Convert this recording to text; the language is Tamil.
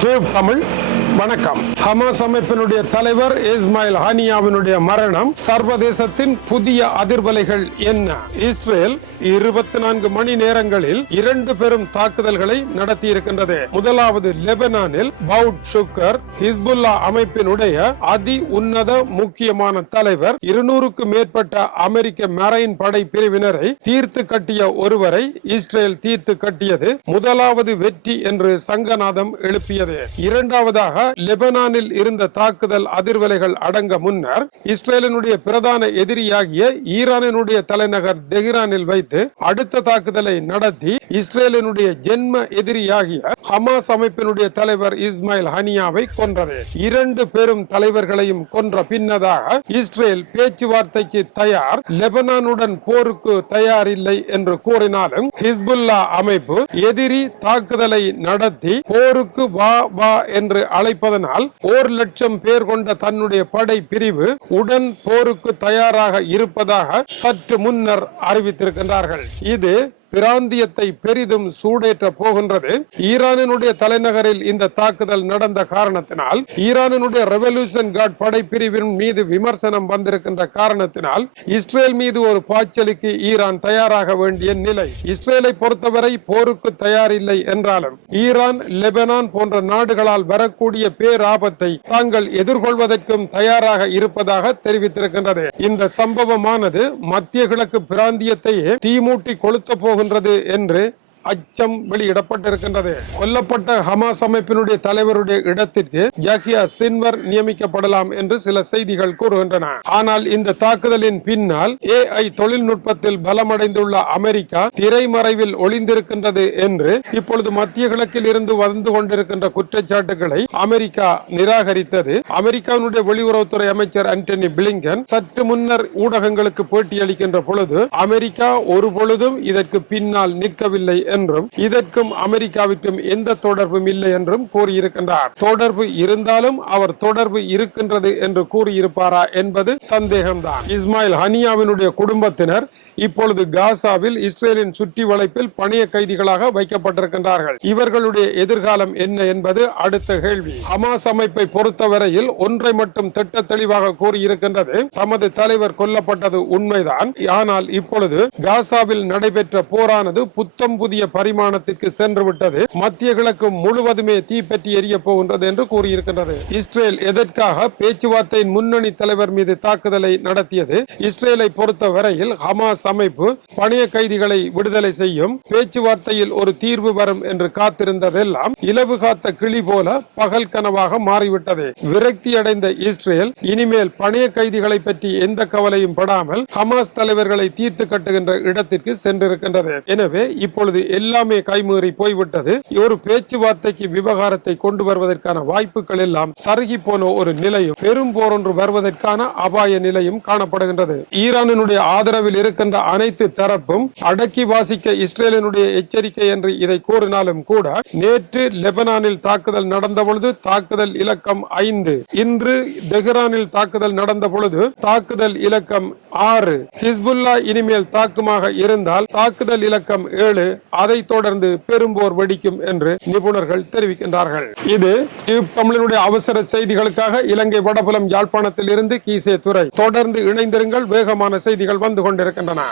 டியூப் தமிழ் வணக்கம். ஹமாஸ் அமைப்பினுடைய தலைவர் இஸ்மாயில் ஹானியாவினுடைய மரணம் சர்வதேசத்தின் புதிய அதிர்வலைகள் என்ன? இஸ்ரேல் இருபத்தி நான்கு மணி நேரங்களில் இரண்டு பெரும் தாக்குதல்களை நடத்தி இருக்கின்றது முதலாவது லெபனானில் பவுட் சுக்கர் ஹிஸ்புல்லா அமைப்பினுடைய அதி உன்னத முக்கியமான தலைவர் இருநூறுக்கு மேற்பட்ட அமெரிக்க மரைன் படை பிரிவினரை தீர்த்து கட்டிய ஒருவரை இஸ்ரேல் தீர்த்து கட்டியது முதலாவது வெற்றி என்று சங்கநாதம் எழுப்பியது. இரண்டாவதாக லெபனானில் இருந்த தாக்குதல் அதிர்வலைகள் அடங்க முன்னர் இஸ்ரேலினுடைய பிரதான எதிரியாகிய ஈரானினுடைய தலைநகர் தெஹ்ரானில் வைத்து அடுத்த தாக்குதலை நடத்தி இஸ்ரேலினுடைய ஜென்ம எதிரியாகிய ஹமாஸ் அமைப்பினுடைய தலைவர் இஸ்மாயில் ஹனியாவை கொன்றது. இரண்டு பெரும் தலைவர்களையும் கொன்ற பின்னதாக இஸ்ரேல் பேச்சுவார்த்தைக்கு தயார் லெபனானுடன் போருக்கு தயார் இல்லை என்று கூறினாலும் ஹிஸ்புல்லா அமைப்பு எதிரி தாக்குதலை நடத்தி போருக்கு வா வா என்று அழைப்பதனால் ஓர் லட்சம் பேர் கொண்ட தன்னுடைய படை பிரிவு உடன் போருக்கு தயாராக இருப்பதாக சற்று முன்னர் அறிவித்திருக்கின்றார்கள். இது பிராந்தியத்தை பெரிதும் சூடேற்ற போகின்றது. ஈரானினுடைய தலைநகரில் இந்த தாக்குதல் நடந்த காரணத்தினால் ஈரானினுடைய ரெவல்யூஷன் கார்டு படைப்பிரிவின் மீது விமர்சனம் வந்திருக்கின்ற காரணத்தினால் இஸ்ரேல் மீது ஒரு பாய்ச்சலுக்கு ஈரான் தயாராக வேண்டிய நிலை. இஸ்ரேலை பொறுத்தவரை போருக்கு தயாரில்லை என்றாலும் ஈரான் லெபனான் போன்ற நாடுகளால் வரக்கூடிய பேராபத்தை தாங்கள் எதிர்கொள்வதற்கும் தயாராக இருப்பதாக தெரிவித்திருக்கின்றது. இந்த சம்பவமானது மத்திய கிழக்கு பிராந்தியத்தையே தீமூட்டி கொளுத்த போகின்றது என்று அச்சம் வெளியிடப்பட்டிருக்கின்றது. கொல்லப்பட்ட ஹமாஸ் அமைப்பினுடைய தலைவருடைய இடத்திற்கு ஜஹியா சின்வர் நியமிக்கப்படலாம் என்று சில செய்திகள் கூறுகின்றன. ஆனால் இந்த தாக்குதலின் பின்னால் ஏஐ தொழில்நுட்பத்தில் பலமடைந்துள்ள அமெரிக்கா திரைமறைவில் ஒளிந்திருக்கின்றது என்று இப்பொழுது மத்திய கிழக்கில் இருந்து வந்து கொண்டிருக்கின்ற குற்றச்சாட்டுகளை அமெரிக்கா நிராகரித்தது. அமெரிக்காவினுடைய வெளியுறவுத்துறை அமைச்சர் ஆண்டனி பிளிங்கன் சற்று முன்னர் ஊடகங்களுக்கு பேட்டியளிக்கின்ற பொழுது அமெரிக்கா ஒரு பொழுதும் இதற்கு பின்னால் நிற்கவில்லை என்றும் இதற்கும் அமெரிக்காவிற்கும் எந்த தொடர்பும் இல்லை என்றும் கூறியிருக்கின்றார். தொடர்பு இருந்தாலும் அவர் தொடர்பு இருக்கின்றது என்று கூறியிருப்பாரா என்பது சந்தேகம்தான். இஸ்மாயில் ஹனியாவினுடைய குடும்பத்தினர் இப்பொழுது காசாவில் இஸ்ரேலின் சுற்றி வளைப்பில் பணிய கைதிகளாக வைக்கப்பட்டிருக்கின்றார்கள். இவர்களுடைய எதிர்காலம் என்ன என்பது அடுத்த கேள்வி. ஹமாஸ் அமைப்பை பொறுத்தவரையில் ஒன்றை மட்டும் திட்ட தெளிவாக கூறியிருக்கின்றது. தமது தலைவர் கொல்லப்பட்டது உண்மைதான். ஆனால் இப்பொழுது காசாவில் நடைபெற்ற போரானது புத்தம் புதிய பரிமாணத்திற்கு சென்று விட்டது. மத்திய கிழக்கு முழுவதுமே தீப்பற்றி எரிய போகின்றது என்று கூறியிருக்கின்றது. இஸ்ரேல் எதற்காக பேச்சுவார்த்தையின் முன்னணி தலைவர் மீது தாக்குதலை நடத்தியது? இஸ்ரேலை பொறுத்த வரையில் ஹமாஸ் அமைப்பு பணிய கைதிகளை விடுதலை செய்யும் பேச்சுவார்த்தையில் ஒரு தீர்வு வரும் என்று காத்திருந்ததெல்லாம் இலவு காத்த கிளி போல பகல் கனவாக மாறிவிட்டது. விரக்தி அடைந்த இஸ்ரேல் இனிமேல் பணிய கைதிகளை பற்றி எந்த கவலையும் படாமல் ஹமாஸ் தலைவர்களை தீர்த்து கட்டுகின்ற இடத்திற்கு சென்றிருக்கின்றது. எனவே இப்பொழுது எல்லாமே கைமீறி போய்விட்டது. ஒரு பேச்சுவார்த்தைக்கு விவகாரத்தை கொண்டு வருவதற்கான வாய்ப்புகள் எல்லாம் சருகி போன ஒரு நிலையும் பெரும் போர் ஒன்று வருவதற்கான அபாய நிலையும் காணப்படுகின்றது. ஈரானினுடைய ஆதரவில் இருக்கின்ற அனைத்து தரப்பும் அடக்கி வாசிக்க இஸ்ரேலினுடைய எச்சரிக்கை என்று இதை கூறினாலும் கூட நேற்று லெபனானில் தாக்குதல் நடந்த பொழுது தாக்குதல் இலக்கம் ஐந்து இன்று தெஹ்ரானில் தாக்குதல் நடந்த பொழுது தாக்குதல் இலக்கம் ஆறு. ஹிஸ்புல்லா இனிமேல் தாக்குமாக இருந்தால் தாக்குதல் இலக்கம் ஏழு அதை தொடர்ந்து பெரும்போர் வெடிக்கும் என்று நிபுணர்கள் தெரிவிக்கின்றார்கள். இது தமிழனுடைய அவசர செய்திகளுக்காக இலங்கை வடபுலம் யாழ்ப்பாணத்தில் இருந்து கீசே துறை தொடர்ந்து இணைந்திருங்கள். வேகமான செய்திகள் வந்து கொண்டிருக்கின்றன.